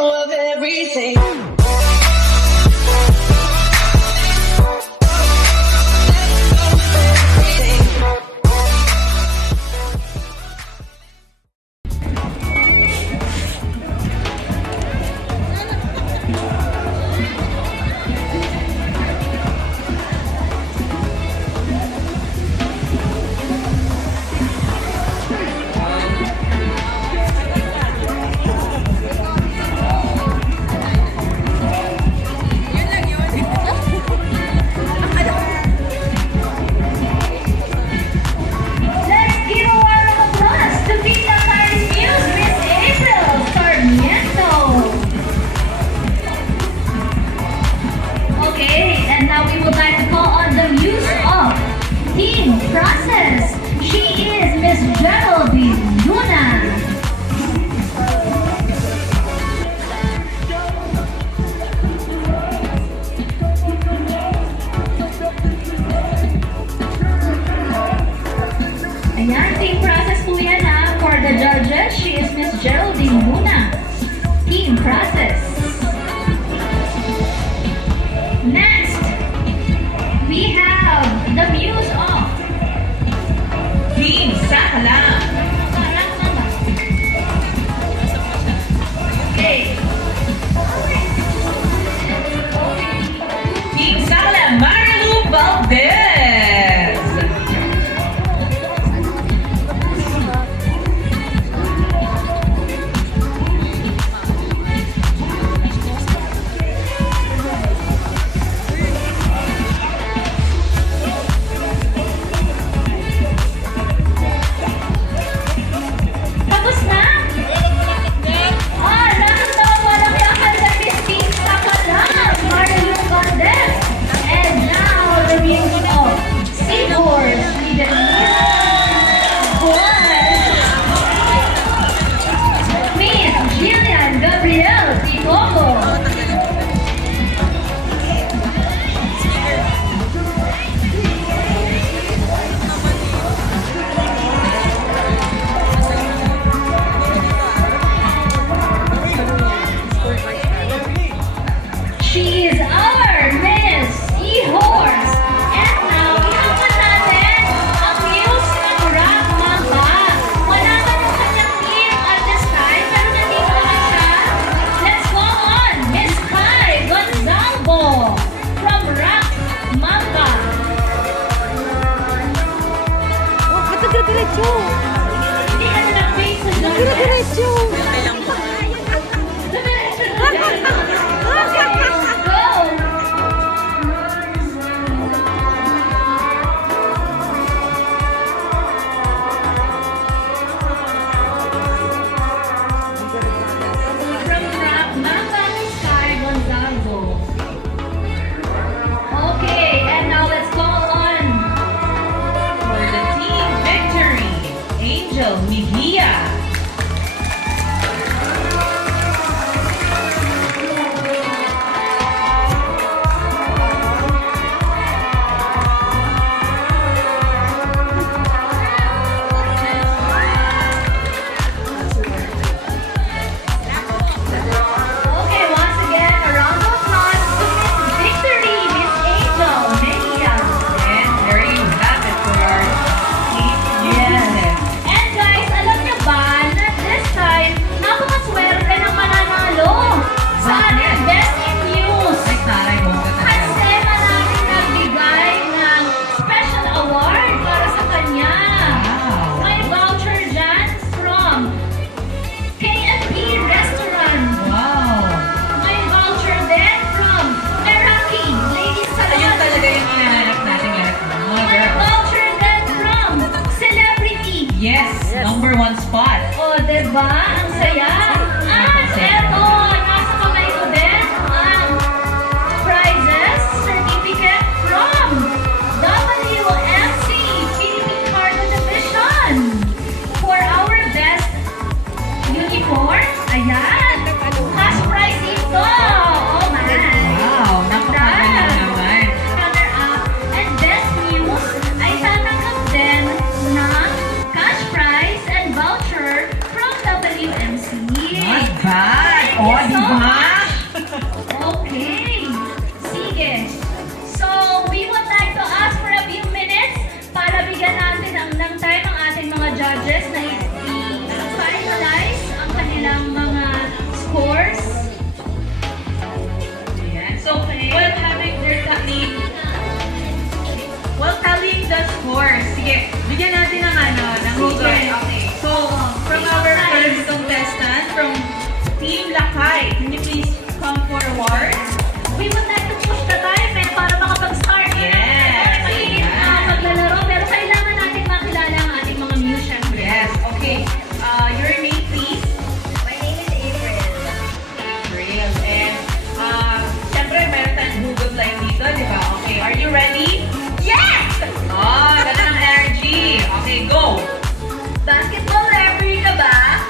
middle of everything. Process. She is Miss Geraldine Luna. Ayan, team process po yan ha. For the judges, she is Miss Geraldine Luna. Team process. Next, we have the Muse of Team Sakala. Okay. Team Sakala, Marilu Valdez. Oh, you di so ba? much. Okay. Sige. So, we would like to ask for a few minutes para bigyan natin ng time ang ating mga judges na i-finalize ang kanilang mga scores. Ayan. So, while having their tallying, while tallying the scores, sige, bigyan natin ng ng hugot. Okay. So, from our first contestant, from Team Lakay, can you please come forward? We would like to push the time para makapag-start na Yes. maglalaro. Pero kailangan natin makilala ang ating mga muse, syempre. Yes, okay. Your name, please? My name is April. April. And, syempre, meron tayong hugot line dito, di ba? Okay, are you ready? Yes! Oh, ganda ng energy. Okay, go! Basketball referee ka ba?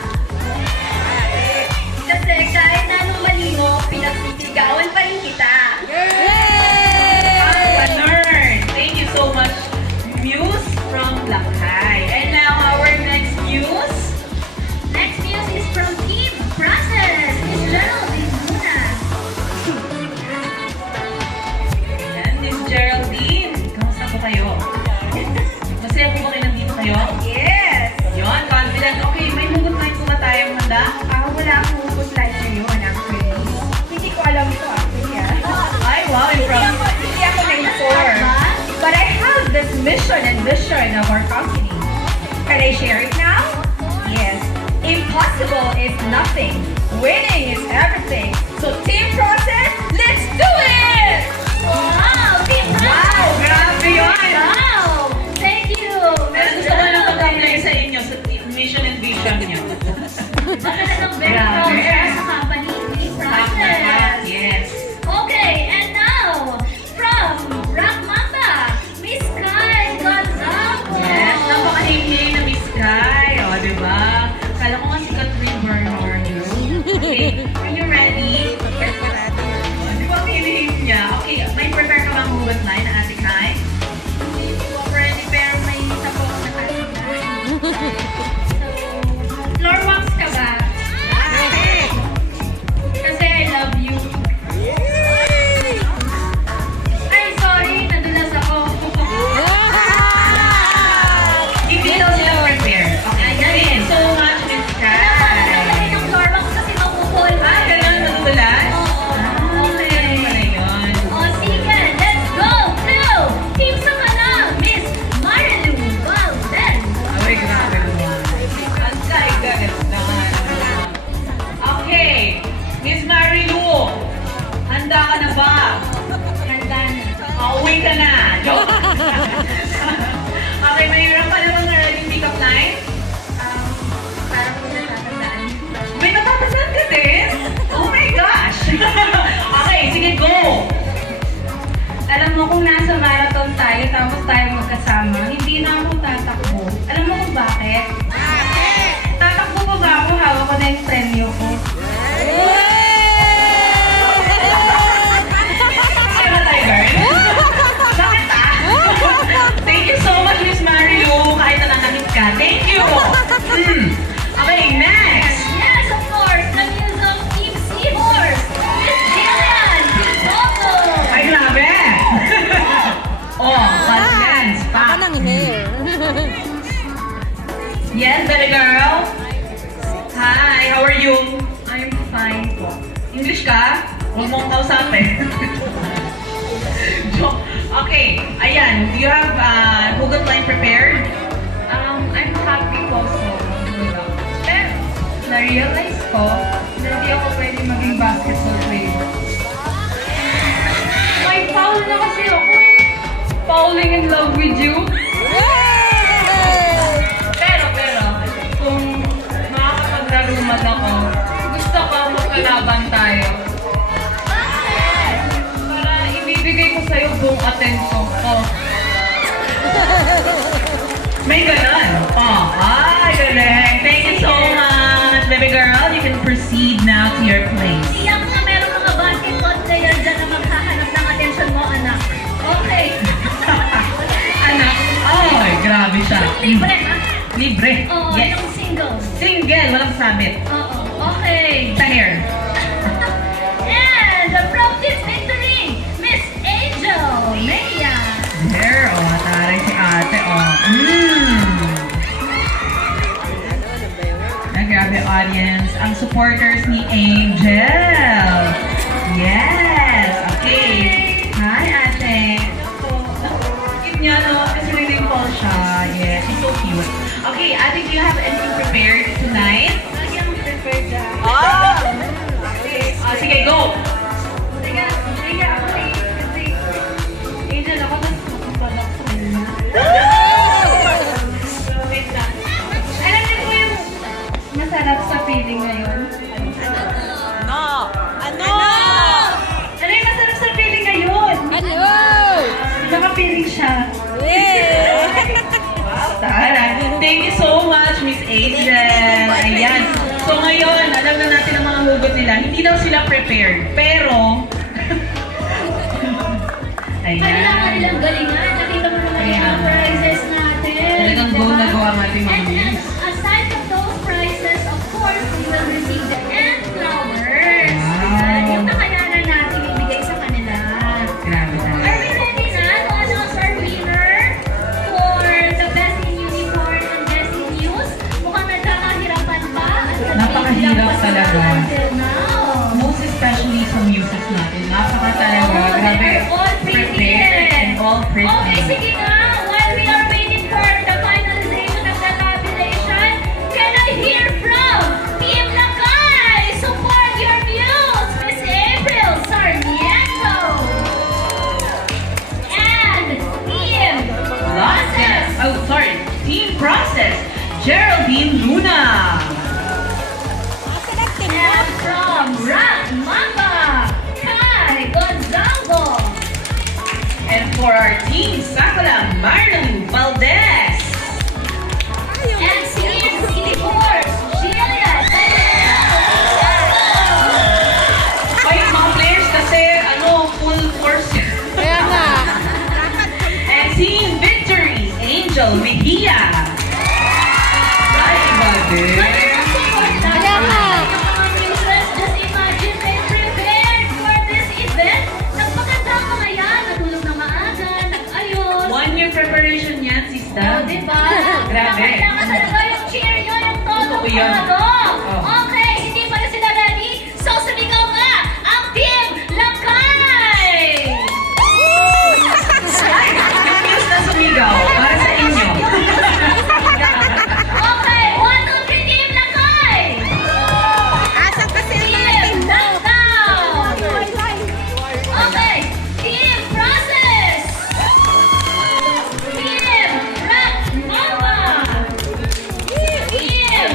Kasi kahit na anong mali mo, pinagsisigawan pa rin kita. Learn. Thank you so much, Muse from Lakay. And now our next Muse. Next news is from Team Process. Miss Geraldine muna. Ayan, Miss Geraldine. Kamusta po kayo? Masaya po ba kayo nandito kayo? Yes! Yun, confident. Okay, may hugot line po ba tayong handa? Wala akong hugot line ngayon, actually. Hindi ko alam ito, actually. Ay, wow, Hindi ako na-inform. But I have this mission and vision of our company. Can I share it now? Yes. Impossible is nothing. Winning is everything. So Team Process, let's do it! Wow! Team Process! Wow, grabe yun! Wow! Thank you! Pero gusto ko lang pag-apply sa inyo sa mission and vision niyo. Talagang very proud siya sa company, Team Process. Yes. Okay, and now, from Rock Mamba, Miss Kai Gonzalo. Yes, napaka-himling na Miss Kai. O, di ba? Kala ko nga si Catherine Bernardo. Okay, are you ready? O, di ba ang hinihin niya? Okay, may prepare ka bang hugot line na Ate Kai? Hindi po ready, pero may isa po ako nakatandaan. So, floor wax ka ba? Kasi I love you. Ay, sorry, nadulas ako. Hindi daw sila prepare. Okay, thank you so much, Miss Kai. Yung floor wax kasi mapupol. Ah, ganun, nadudulas? Okay. Ganun pala yun. O sige, let's go to Team Samalang, Miss Marilu Valdez. Ay, grabe naman. Ang gagas naman. Okay, Miss Marilu, handa ka na ba? Handa na. Pauwi ka na. Joke. Okay, mayroon pa naman na ready pick-up line? Parang ko natatandaan. May natatandaan ka din? Oh my gosh! Okay, sige, go! Alam mo kung nasa marathon tayo tapos tayo magkasama, hindi na ako tatakbo. Alam mo kung bakit? Tatakbo pa ba ako? Hawak ko na yung premyo ko. Ano tayo, girl? Bakit Thank you so much, Miss Marilu. Kahit nananakit ka. Thank you! Okay, next! Yes, of course, the news of Team Seahorse, Miss Jillian Pisoto. Ay, grabe! Oh, confidence. Baka ng hair. Yes, baby girl. Hi, how are you? I'm fine po. English ka? Huwag mong kausapin. Joke. Okay, ayan. Do you have hugot line prepared? I'm happy po so. Pero, na-realize ko na hindi ako pwede maging basketball player. May foul na kasi ako eh. Falling in love with you. Pero, kung makakapaglaro man ako, gusto ko magkalaban tayo. Para ibibigay ko sa'yo buong atensyon ko. May ganon. Oh, ay, galing. Thank you so much, baby girl. You can proceed now to your place. Iyak na meron mga basketball player dyan na maghahanap ng atensyon mo, anak. Okay. Anak, ay, grabe siya. Libre, ha? Libre. Oo, Yes. yung single. Single, walang sabit. Oo, okay. Sa hair. supporters ni Angel. Yes! Okay. Hi, ate. Cute niya, no? Kasi may dimple siya. Yes, she's so cute. Okay, ate, do you have anything prepared tonight? Lagi ang prepared dyan. Sige, go! Teka, ako kasi Angel, ako mas makabalak sa kanila. Wait lang. Alam niyo po yung masarap sa feeling ngayon? Ano yung masarap sa feeling ngayon? Naka-feeling siya. Wow, Tara. Thank you so much, Miss Angel. Ayan. So ngayon, alam na natin ang mga hugot nila. Hindi daw sila prepared, pero... Kailangan Ayan. nilang galingan. Nakita mo naman yung mga prizes natin. Talagang go na go ang ating mga And miss. aside from those prizes, of course, we will receive the end flowers. Wow. Yung nakayanan natin ibigay sa kanila. Grabe na. Are we ready na to announce our winner for the Best in Uniform and Best in News? Mukhang nagkakahirapan pa. At Napakahirap nagbibilang pa sila talaga. until now. Most especially sa Muses natin. Napaka talaga. Oh, Grabe. they're all Prepared and all Okay, pretty. sige nga. While we are waiting for the finalization of the tabulation, can I hear from Team Lakay? Support your muse, Miss April Sarmiento. And Team Process. Oh, sorry. Team Process. Geraldine Luna. And from Rock Mama, Kai Gonzalo. And for our team, Sakala Marlon Valdez. And Team City Force, Sheila. Ay, mga players kasi, full force. And Team Victory, Angel Mejia. Ay, iba din. Kaya nga. Just imagine they prepared for this event. Nagpaganda ka ngayon, natulog na maaga, nag-ayos. 1 year preparation yan, sista. O, diba? Grabe. Kailangan talaga yung cheer nyo, yung Totoo yan. todo. Oh. Okay, hindi pa na sila ready. So, sumigaw nga ang Team Lakay! Yung news na sumigaw, para sa inyo. Okay, 1, 2, 3, Team Lakay! Team Lockdown! Okay, Team Process! Team Rock Mama! Team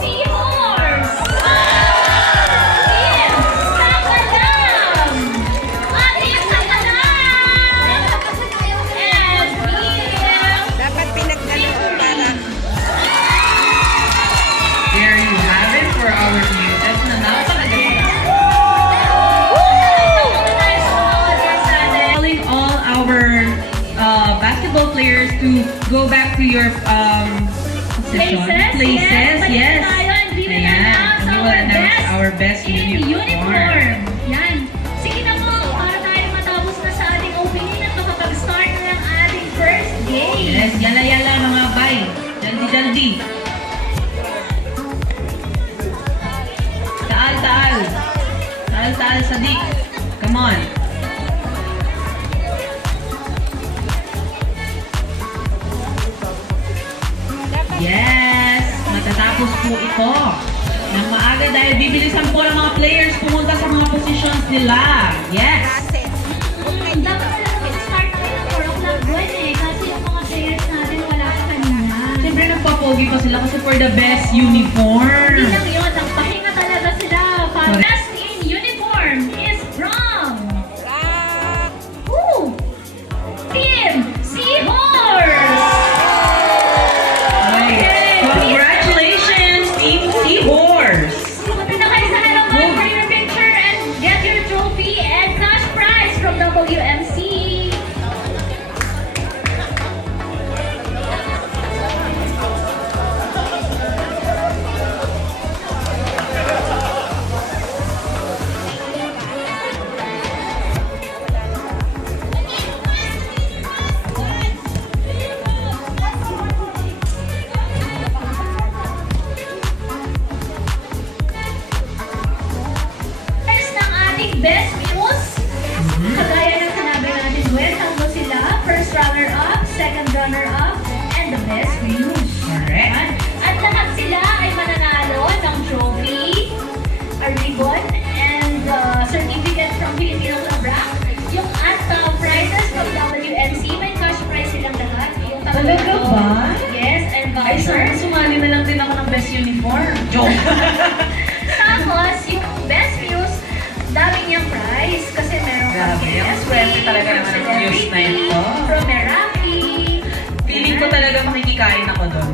Seahorse! Team Sakalam! Team Sakalam! And There you have it for our muses na napakaganda. Calling all our basketball players to go back to your position. Places, Yes. tayo, and we will Ayan. announce And we will announce our best in uniform. Yan. Sige na po, para tayo matapos na sa ating opening at makapag-start na ng ating first game. Yes, yala mga bay. Jaldi. Taal, Sadiq. Come on. Yes, matatapos po ito ng maaga dahil bibilisan po ng mga players pumunta sa mga positions nila. Yes. Dapat talaga mag-start tayo ng 4 o'clock doon kasi yung mga players natin wala pa kanina. Siyempre nagpapogi pa sila kasi for the best uniform. Hindi lang yun, nagpahinga talaga sila. Para Correct. best in uniform is from Woo! Team Seahorse! Okay. Congratulations, Team Seahorse. Punta na kayo sa Hello Mike for your picture and get your trophy and cash prize from WMC. Best Muse. Kagaya ng sinabi natin, well, tatlo sila. First runner-up, second runner-up, and the Best Muse. Correct. At lahat sila ay mananalo ng trophy, a ribbon, and certificate from Filipino Club. Yung at prizes from WNC, may cash prize silang lahat. Yung Talaga ba? Yes, and Ay, vouchers. sumali na lang din ako ng best uniform. Joke. Tapos, yung Best Muse, dami niyang prize. Kasi meron Grabe, kang ang swerte talaga naman ng Muse na ito. From Meraki. Feeling ko talaga makikikain ako doon.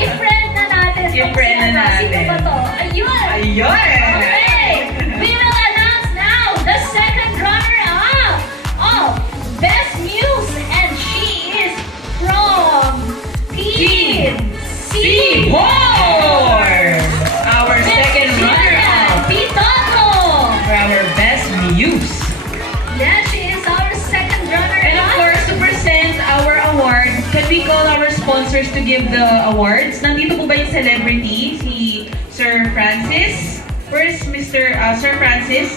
I-friend na natin. I-friend na natin. Sino ba to? Ayun! Ayun! Okay! We will announce now the second runner-up of Best Muse, and she is from Team Seahorse! Our second runner-up Pitoto! for our best muse. Yeah, she is our second runner-up. And of course, to present our award, can we call our sponsors to give the awards? Nandito po ba yung celebrity? Si Sir Francis? Where's Sir Francis?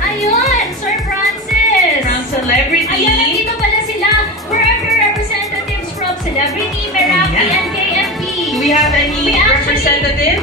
Ayun, Sir Francis! From Celebrity. Ayan, nandito pala sila. Wherever representatives from Celebrity, Meraki, Ayan. and KMP. Do we have any We actually- representative?